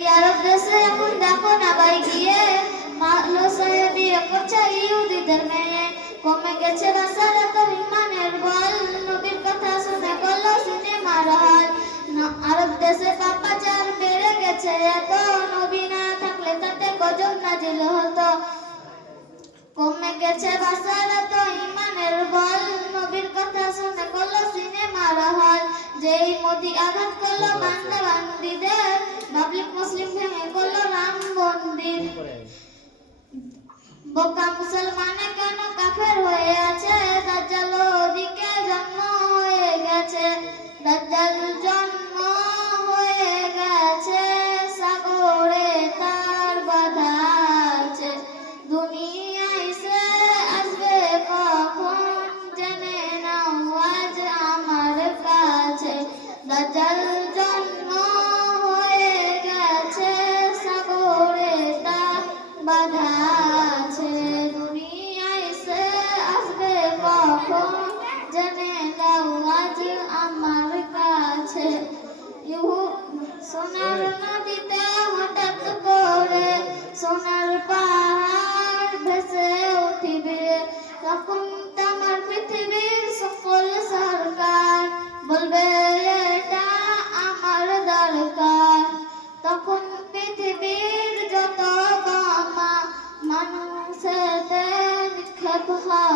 আরব দেশে এখন দেখো না ভাই গিয়ে মালো সাহেবী করছে ইহুদিদের মেয়ে কমে গেছে রাসারা তো ইমানের বল নবীর কথা শুনে করলো সিনেমার হল আরব দেশে পাপাচার বেড়ে গেছে এত নবী না থাকলে তাতে গজব নাজিল হতো কমে গেছে রাসারা তো ইমানের বল নবীর কথা শুনে করলো সিনেমার হল যেই মোদি আঘাত করলো বান্দা বান্দিদের পাবলিক মুসলিম ভেঙে করলো রাম মন্দির বোকা মুসলমানে কেন কাফের হয়ে আছে দাজ্জাল ওদিকে জন্ম হয়ে গেছে দাজ্জাল জন্ম হয়ে গেছে সাগরে তার বাধা আছে দুনিয়ায় সে আসবে কখন জেনে নাও আজ আমার কাছে দাজ্জাল জন্ম হয়ে গেছে সাগরে তার বাধা আছে দুনিয়ায় সে আসবে কখন জেনে নাও আজ আমার কাছে সোনার নদীতে হঠাৎ করে সোনার পাহাড় ভেসে উঠিবে তখন তোমার পৃথিবীর সকল সরকার বলবে এটা আমার দরকার তখন পৃথিবীর যত বোমা মানুষের নিক্ষেপ হয়